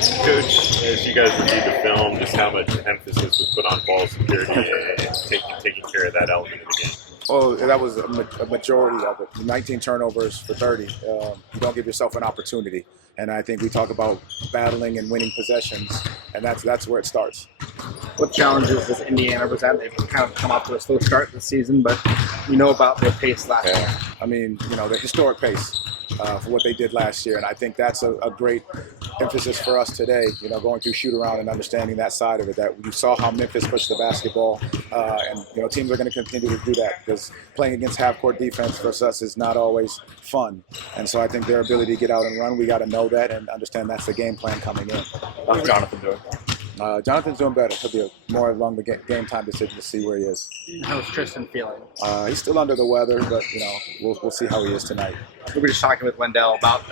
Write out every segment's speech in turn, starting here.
Coach, as you guys reviewed the film, just how much emphasis was put on ball security and taking care of that element of the game? Oh, that was a majority of it. 19 turnovers for 30. You don't give yourself an opportunity. And I think we talk about battling and winning possessions, and that's where it starts. What challenges does Indiana present? They've kind of come off to a slow start this season, but you know about their pace last year. I mean, the historic pace for what they did last year, and I think that's a great emphasis for us today, going through shoot-around and understanding that side of it, that you saw how Memphis pushed the basketball, and teams are going to continue to do that because playing against half-court defense for us is not always fun. And so I think their ability to get out and run, we got to know that and understand that's the game plan coming in. How's Jonathan doing? Jonathan's doing better. Could be more along the game time decision to see where he is. How's Tristan feeling? He's still under the weather, but we'll see how he is tonight. We were just talking with Wendell about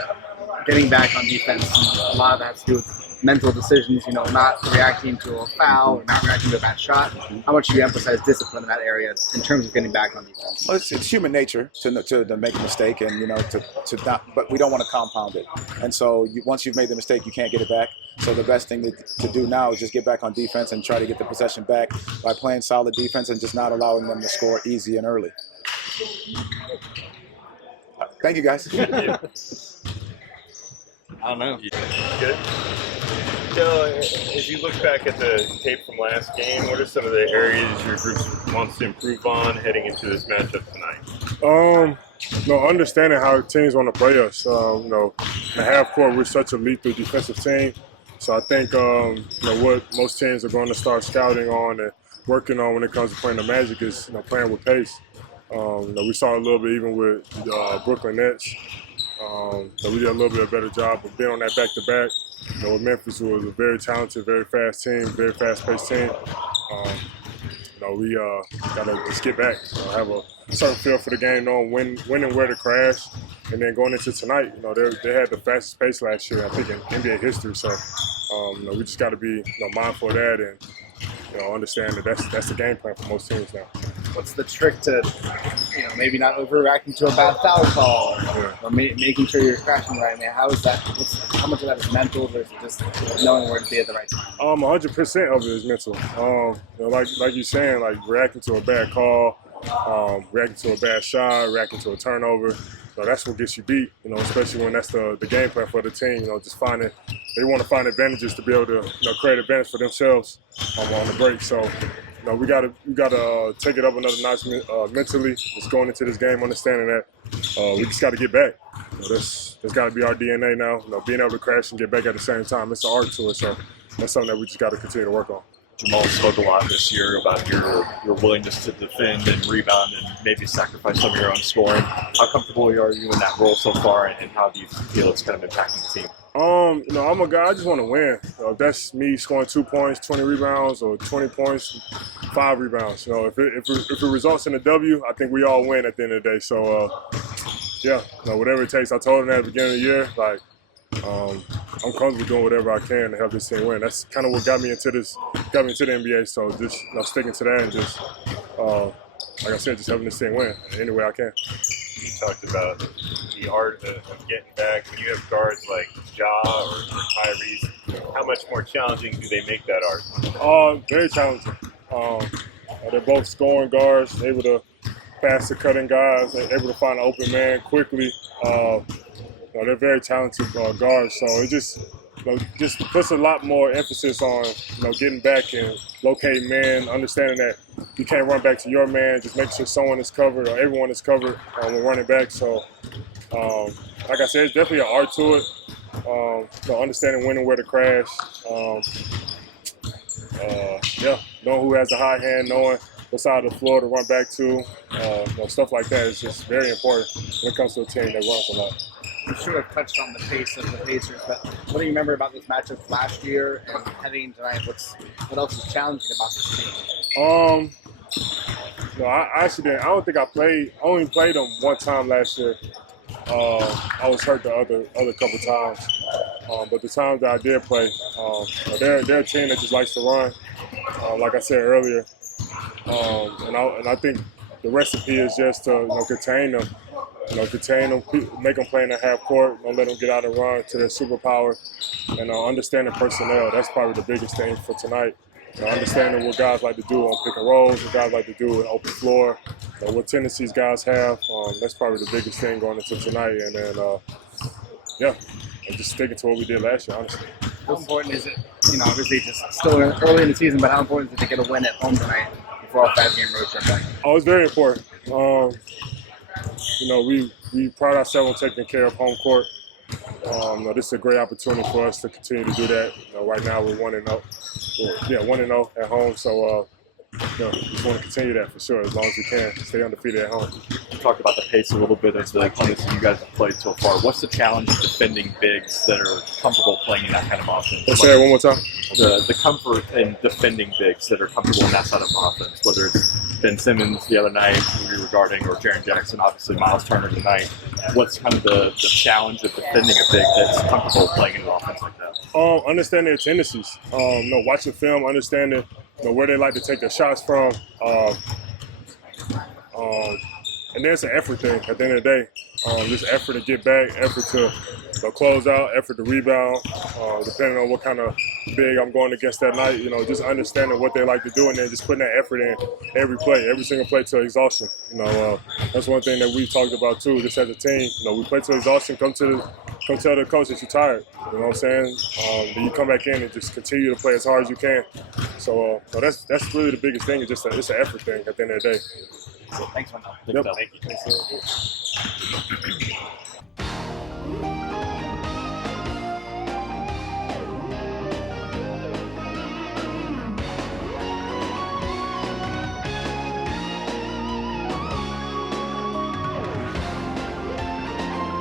getting back on defense. A lot of that has to do with mental decisions, not reacting to a foul or not reacting to a bad shot. How much do you emphasize discipline in that area in terms of getting back on defense? Well, it's human nature to make a mistake and to not, but we don't want to compound it. And so once you've made the mistake, you can't get it back. So the best thing to do now is just get back on defense and try to get the possession back by playing solid defense and just not allowing them to score easy and early. Thank you, guys. I don't know. Good. So, as you look back at the tape from last game, what are some of the areas your group wants to improve on heading into this matchup tonight? Understanding how teams want to play us. In the half court, we're such a lethal defensive team. So I think what most teams are going to start scouting on and working on when it comes to playing the Magic is playing with pace. We saw a little bit even with Brooklyn Nets. We did a little bit of a better job of being on that back-to-back. With Memphis, who was a very talented, very fast team, very fast-paced team. We got to just get back, have a certain feel for the game, knowing when and where to crash. And then going into tonight, they had the fastest pace last year, I think, in NBA history. So, we just got to be mindful of that and understand that that's the game plan for most teams now. What's the trick to, maybe not overreacting to a bad foul call or making sure you're crashing right now? How is that? How much of that is mental versus just knowing where to be at the right time? 100% of it is mental. Like you're saying, like reacting to a bad call, reacting to a bad shot, reacting to a turnover. That's what gets you beat, especially when that's the game plan for the team. Just they want to find advantages to be able to create advantage for themselves on the break. So, we gotta take it up another notch mentally. Just going into this game, understanding that we just got to get back. That's got to be our DNA now. Being able to crash and get back at the same time. It's an art to it. So that's something that we just got to continue to work on. Jamal spoke a lot this year about your willingness to defend and rebound and maybe sacrifice some of your own scoring. How comfortable are you in that role so far, and how do you feel it's kind of impacting the team? I'm a guy, I just want to win. If that's me scoring 2 points, 20 rebounds, or 20 points, 5 rebounds. If it results in a W, I think we all win at the end of the day. So, whatever it takes. I told him at the beginning of the year, I'm comfortable doing whatever I can to help this team win. That's kind of what got me into the NBA. So just sticking to that and just, like I said, just helping this team win any way I can. You talked about the art of getting back. When you have guards like Ja or Tyrese, how much more challenging do they make that art? Very challenging. They're both scoring guards, able to pass the cutting guys, able to find an open man quickly. They're very talented guards, so it just puts a lot more emphasis on getting back and locating men, understanding that you can't run back to your man, just make sure someone is covered or everyone is covered when running back. So, like I said, it's definitely an art to it. Understanding when and where to crash. Knowing who has the high hand, knowing what side of the floor to run back to, stuff like that is just very important when it comes to a team that runs a lot. You sort of touched on the pace of the Pacers, but what do you remember about this matchup last year and heading into tonight? What else is challenging about this team? I actually didn't. I don't think I only played them one time last year. I was hurt the other couple times, but the times that I did play, they're a team that just likes to run. Like I said earlier, and I think the recipe is just to contain them. contain them, make them play in the half court, don't let them get out and run to their superpower, and understanding personnel. That's probably the biggest thing for tonight. Understanding what guys like to do on pick and rolls, what guys like to do in open floor, what tendencies guys have. That's probably the biggest thing going into tonight. And then, and just sticking to what we did last year, honestly. How important is it, obviously just still early in the season, but how important is it to get a win at home tonight before a 5-game road trip back? Oh, it's very important. We pride ourselves on taking care of home court. This is a great opportunity for us to continue to do that. Right now we're 1-0. 1-0 at home. So, just want to continue that for sure as long as we can. Stay undefeated at home. You talked about the pace a little bit of the opponents that you guys have played so far. What's the challenge of defending bigs that are comfortable playing in that kind of offense? Let's say it one more time. The comfort in defending bigs that are comfortable in that side of offense, whether it's Ben Simmons the other night, we were regarding, or Jaren Jackson, obviously Miles Turner tonight. What's kind of the challenge of defending a big that's comfortable playing in an offense like that? Understanding their tendencies. Watching film, understanding where they like to take their shots from. And there's an effort thing at the end of the day. Just effort to get back, effort to close out, effort to rebound, depending on what kind of big I'm going against that night. Just understanding what they like to do and then just putting that effort in every play, every single play to exhaustion. That's one thing that we've talked about too, just as a team. We play to exhaustion, come tell the coach that you're tired. You know what I'm saying? Then you come back in and just continue to play as hard as you can. So that's really the biggest thing. It's an effort thing at the end of the day. Thanks, Wendell. Yep. Thank you.